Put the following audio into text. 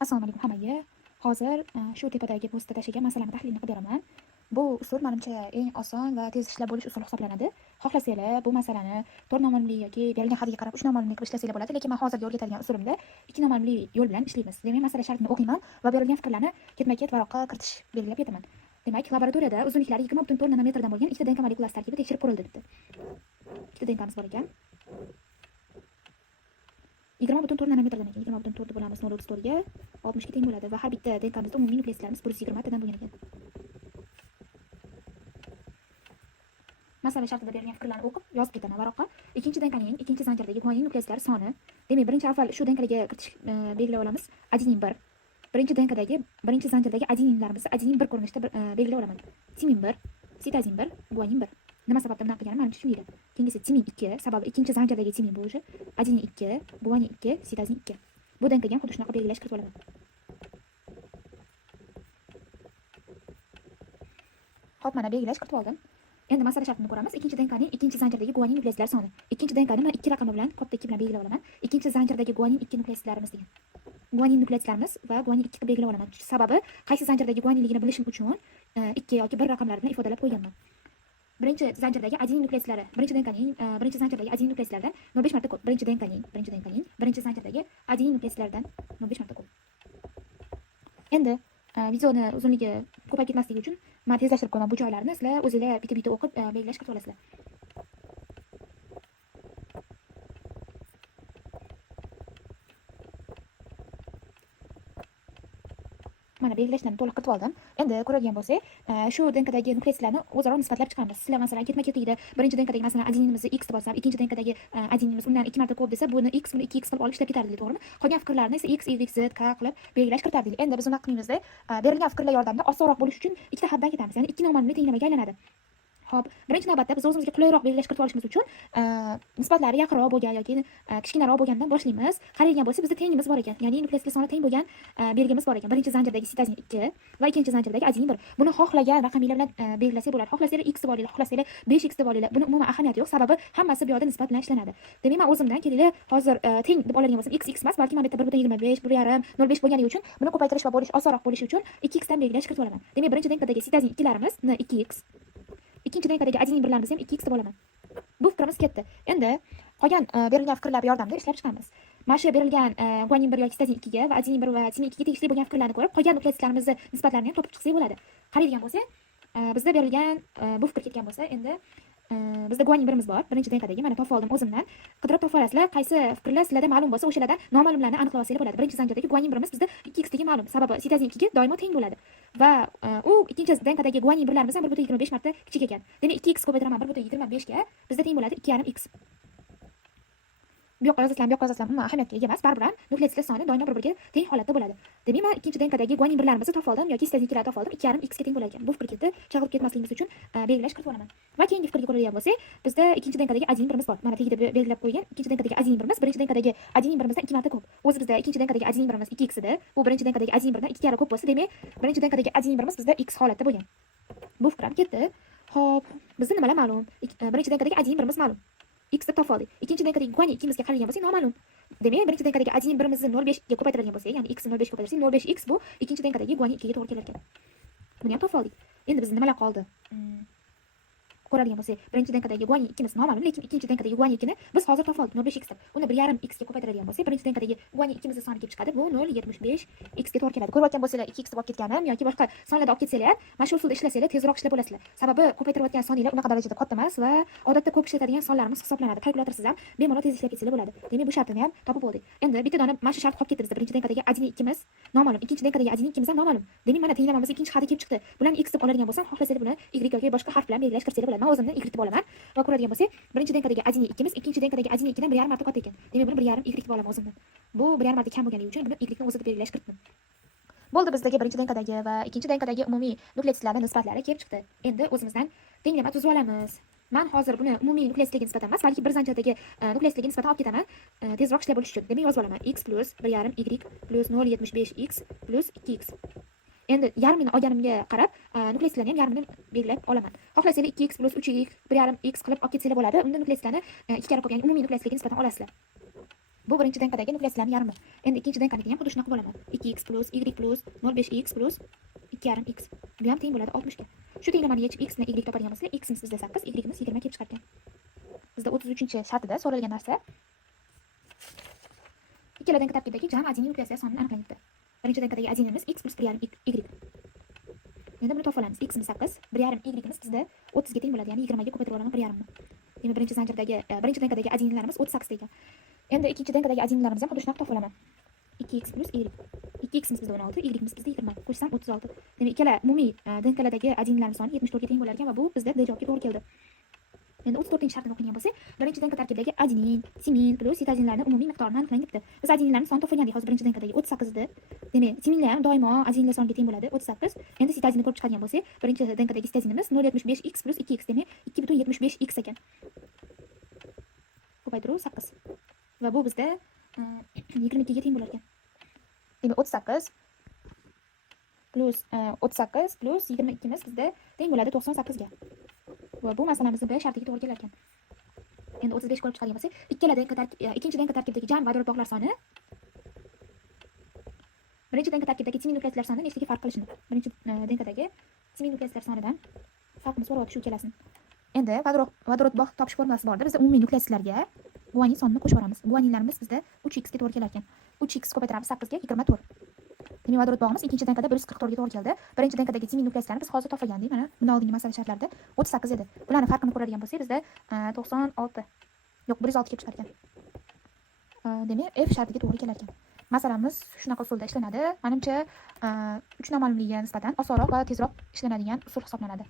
Assalomu alaykum hammaga. Hozir shu tepadagi postda tashlagan masalani tahlilini qilib beraman. Bu usul menimcha eng oson va tez ishlab bo'lish usuli hisoblanadi. Xohlasanglar bu masalani 4 nomalumli yoki berilgan xatga qarab 3 nomalumli qilib ishlasanglar bo'ladi, lekin men hozirgi o'rgatadigan usulimda 2 nomalumli yo'l bilan ishlaymiz. Demak, masala shartini o'qiyman va berilgan fikrlarni ketma-ket varaqqa kiritish belgilab ketaman. Demak, laboratoriyada uzunliklari 20.4 nanometrdan bo'lgan ikkita DNK molekulyasi tarkibi tekshirib ko'rildi debdi. Ikkita DNKmiz bor ekan. 20.4 nanometrdan ekan. 20.4 deb bo'lamiz 0.4 ga 60 ga teng bo'ladi va har bitta DNKmizda umumiy nukleuslarimiz 120 tadan bo'lgan ekan. Masala shartida berilgan fikrlarni o'qib yozib ketaman varaqqa. Ikkinchi DNKning ikkinchi zanjirdagi guanin nukleuslari soni. Demak, birinchi avval shu DNKga kiritish belgilab olamiz. Adenin 1. Birinchi DNKdagi birinchi zanjirdagi adeninlarimizni adenin 1 ko'rinishda belgilab olaman. Timin 1, sitazin 1, guanin 1. Nima sababdan bunday qilganim menimcha tushunmaydi. Keyingisi timin 2, sababi ikkinchi zanjirdagi timin bu o'sha adenin 2, guanin 2, sitazin 2. Bu DNKga ham xuddi shunaqa belgilash kiritib olaman. Hop, mana belgilash kiritib oldim. Endi masala shartini ko'ramiz. Ikkinchi DNKning ikkinchi zanjirdagi guanin nukleuslar soni. Ikkinchi DNKni men 2 raqami bilan, katta 2 bilan belgilab olaman. Ikkinchi zanjirdagi guanin 2 nukleuslarimiz degan. Guanin nukleuslarimiz va guanin 2 belgilab olaman. Sababi qaysi zanjirdagi guaninligini bilishim uchun 2 yoki 1 raqamlari bilan ifodalab qo'yganman. Birinchi zanjirdagi adenin nukleuslari, birinchi DNKning birinchi zanjirdagi adenin nukleuslardan 0.5 marta ko'p. Birinchi DNKning birinchi zanjirdagi adenin nukleuslardan 0.5 marta ko'p. Endi videoni uzunligi ko'payib ketmasligi uchun men tezlashtirib qo'yaman bu joylarni. Sizlar o'zingizlar bitta-bitta o'qib belgilash kiritib olasizlar. Mana belgilashlarni to'liq kiritib oldim. Endi ko'radigan bo'lsak, shu DNKdagi nukleuslarni o'zaro nisbatlab chiqamiz. Sizlar masalan ketma-ketligida birinchi DNKdagi masalan adeninimizni x deb olsam, ikkinchi DNKdagi adeninimiz undan 2 marta ko'p desa, buni x, buni 2x qilib olib ishlab ketardik, to'g'rimi? Qolgan fikrlarni esa x, y, z, k qilib belgilash kiritardik. Endi biz uni qilmaymizda, berilgan fikrlar yordamida osonroq bo'lish uchun ikkita haddan ketamiz. Ya'ni ikki nomalumli tenglamaga aylanadi. Hop, birinchi navbatda biz o'zimizga qulayroq belgilash kiritib olishimiz uchun nisbatlari yaqinroq bo'lgan yoki kichkinaroq bo'lgandan boshlaymiz. Qaraydigan bo'lsa, bizda tengimiz bor ekan. Ya'ni nukleuslar soni teng bo'lgan belgimiz bor ekan. Birinchi zanjirdagi sitazin 2 va ikkinchi zanjirdagi adenin 1. Buni xohlagan raqamlar bilan belgilasak bo'ladi. Xohlasanglar x deb olinglar, xohlasanglar 5x deb olinglar. Buni umuman ahamiyati yo'q, sababi hammasi bu yoqda nisbat bilan ishlanadi. Demak, men o'zimdan kelinglar hozir teng deb oladigan bo'lsam x emas, balki men bu yerda 1.25, 1.5, 0.5 bo'lganligi uchun buni ko'paytirish va bo'lish osonroq bo'lishi uchun 2x dan belgilash kiritib olaman. Demak, birinchi DNKdagi sitazin 2larimiz 2x. Ikkinchi DNKdagi adenin birlarimiz ham 2x deb olaman. Bu fikrimiz ketdi. Endi qolgan berilgan fikrlar yordamida ishlab chiqamiz. Mana shu berilgan guanin 1 yoki sitazin 2 ga va adenin 1 va timin 2 ga tegishli bo'lgan fikrlarni ko'rib, qolgan nukleuslarimizni nisbatlarini ham topib chiqsak bo'ladi. Qaraydigan bo'lsak, bizda berilgan bu fikr ketgan bo'lsa, endi bizda guanin 1imiz bor. Birinchi DNKdagi mana topib oldim o'zimdan. Qidirib topa olasizlar. Qaysi fikrlar sizlarda ma'lum bo'lsa, o'shalardan noma'lumlarni aniqlab olsanglar bo'ladi. Birinchi zanjirdagi guanin 1imiz bizda 2x degi ma'lum. Sababi sitazin 2 ga doimo teng bo'ladi. Va u ikkinchi DNKdagi guanin 1larimiz ham 1.25 marta kichik ekan. Demak, 2x ko'paytiraman 1.25 ga, bizda teng bo'ladi 2,5x. Bu yoqqa yozasizlar, bu yoqqa yozasizlar, umuman ahamiyatga ega emas. Baribir ham nukleuslar soni doimo bir-biriga teng holatda bo'ladi. Demak, men ikkinchi DNKdagi guanin 1larimizni topib oldim yoki sitazin 2larni topib oldim, 2,5x ga teng bo'lar ekan. Bu fikr ketdi. Chaqirib ketmasligimiz uchun belgilash kiritib olaman. Va keyingi fikrga ko'radigan bo'lsak, bizda ikkinchi DNKdagi adenin 1imiz bor. Mana tagida belgilab qo'ygan ikkinchi DNKdagi adenin 1imiz birinchi DNKdagi adenin 1imizdan 2 marta ko'p. O'zi bizda ikkinchi DNKdagi adenin 1imiz 2x edi. Bu birinchi DNKdagi adenin 1dan 2 karra ko'p bo'lsa, demak, birinchi DNKdagi adenin 1imiz bizda x holatda bo'lgan. Bu fikr ham ketdi. Xo'p, bizda nimalar ma'lum? Birinchi DNKdagi adenin 1imiz ma'lum. X deb topib oldik. Ikkinchi DNKdagi guanin 2imizga qaraydigan bo'lsak, noma'lum. Demak, birinchi DNKdagi adenin 1imizni 0.5 ga ko'paytiradigan bo'lsak, ya'ni x ni 0.5 ga ko'paytirsak, 0.5x bu ikkinchi DNKdagi guanin 2 ga to'g'ri kelar ekan. Buni ham topib oldik. Endi bizda nimalar qoldi? Ko'radigan bo'lsak, birinchi DNKdagi guanin 2imiz noma'lum, lekin ikkinchi DNKdagi guanin 2 ni biz hozir topib oldik 0.5x deb. Uni 1,5x ga ko'paytiradigan bo'lsak, birinchi DNKdagi guanin 2imizning soni kelib chiqadi. Bu 0.75x ga to'g'ri keladi. Ko'rayotgan bo'lsanglar 2x deb olib ketganim yoki boshqa sonlarda olib ketsanglar, mana shu usulda ishlasanglar tezroq ishlab olasizlar. Sababi ko'paytirayotgan soninglar unaqa darajada katta emas va odatda ko'p ishlatadigan sonlarimiz hisoblanadi. Kalkulyatorsiz ham bemalol tez ishlab ketsanglar bo'ladi. Demak, bu shartini ham topib oldik. Endi bitta dona mana shu shart qolib ketdi bizda. Birinchi DNKdagi adenin 2imiz noma'lum, ikkinchi DNKdagi adenin 2imiz ham noma'lum. Demak, mana tenglamamiz ikkinchi xati kelib chiqdi. Bularni x deb oladigan bo'lsam, xohlasanglar buni y yoki boshqa harf bilan belgilash kirsanglar bo'ladi. Men o'zimdan y deb olaman. Va ko'radigan bo'lsak, birinchi DNKdagi adenin 2imiz ikkinchi DNKdagi adenin 2dan 1,5 marta katta ekan. Demak, buni 1,5 y deb olaman o'zimdan. Bu 1,5 marta kam bo'lganligi uchun buni y ni o'zi deb belgilash kiritdim. Bo'ldi, bizdagi birinchi DNKdagi va ikkinchi DNKdagi umumiy nukleuslarning nisbatlari kelib chiqdi. Endi o'zimizdan tenglama tuzib olamiz. Men hozir buni umumiy nukleuslarga nisbatan emas, balki bir zanjirdagi nukleuslarga nisbatan olib ketaman, tezroq ishlab bo'lish uchun. Demak, yozib olaman. X plus 1,5 y plus 0.75x plus 2x. Endi yarmini olganimga qarab, nukleuslarni ham yarmini belgilab olaman. Xohlasanglar 2x plus 3x 1,5x qilib olib ketsanglar bo'ladi. Unda nukleuslarni 2 karra ko'p, ya'ni umumiy nukleuslarga nisbatan olasizlar. Bu birinchi denkadagi nukleuslarning yarmi. Endi ikkinchi denkaniki ham xuddi shunaqa bo'ladi. 2x plus y plus 0,5x plus 2,5x. Bu ham teng bo'ladi 60 ga. Shu tenglamani yechib x ni y topadigan bo'lsak, x imiz bizda 8, y imiz 20 kelib chiqargan. Bizda 33-shartida so'ralgan narsa ikkala denka tarkibidagi jami adin nukleuslar sonini aniqlayapti. Birinchi denkadagi adinimiz x plus 1,5 y. Endi buni topa olamiz. X imiz 8, 1,5 y imiz bizda 30 ga teng bo'ladi, ya'ni 20 ga ko'paytirib olaman 1,5 ni. Demak, birinchi zanjirdagi birinchi denkadagi adinlarimiz 38 ekan. Endi ikkinchi denkadagi adinlarimiz ham xuddi shunaqa topa olaman. 2x plus y. 2x imiz bizda 16, y imiz bizda 20. Qo'shsam 36. Demak, ikkala umumiy denkalardagi adinlarning soni 74 ga teng bo'lar ekan va bu bizda D javobga to'g'ri keldi. Endi 34-shartini o'qigan bo'lsak, birinchi denka tarkibidagi adinin, timin plus sitazinlarning umumiy miqdorini aniqlang debdi. Biz adinlarning sonini topgandik hozir birinchi denkadagi 38 edi. Demak, timinlar ham doimo adinlar soniga teng bo'ladi, 38. Endi sitazinni ko'rib chiqadigan bo'lsak, birinchi denkadagi sitazinimiz 0,75x plus 2x, demak 2,75x ekan. Ko'paytiruv 8. Va bu bizda 22 ga teng bo'lar ekan. Demak, 38 plus 38 plus 22 imiz bizda teng bo'ladi 98 ga. Va bu masalamizni B shartiga to'g'ri kelar ekan. Endi 35 ko'rib chiqadigan bo'lsak, ikkinchi denka tarkibidagi jam vodorod bog'lar soni birinchi denka tarkibidagi timin nukleuslar sonidan nechtaga farq qilishini. Birinchi denkadagi timin nukleuslar sonidan farqni so'rayapti shu ikkalasini. Endi vodorod bog' topish formulasi bordir. Biz umumiy nukleuslarga guanin sonini qo'shib olamiz. Guaninlarimiz bizda 3x ga to'g'ri kelar ekan. 3x ko'paytiramiz 8 ga 24. Demak, vodorod bog'imiz ikkinchi denkada 144 ga to'g'ri keldi. Birinchi denkadagi timin nukleuslarni biz hozir topgandik. Mana bundan oldingi masala shartlarida 38 edi. Bularning farqini ko'radigan bo'lsak, bizda 96 yo'q 106 kelib chiqar ekan. Demak, F shartiga to'g'ri kelar ekan. Masalamiz shunaqa usulda ishlanadi. Menimcha 3 noma'lumligiga nisbatan osonroq va tezroq ishlanadigan usul hisoblanadi.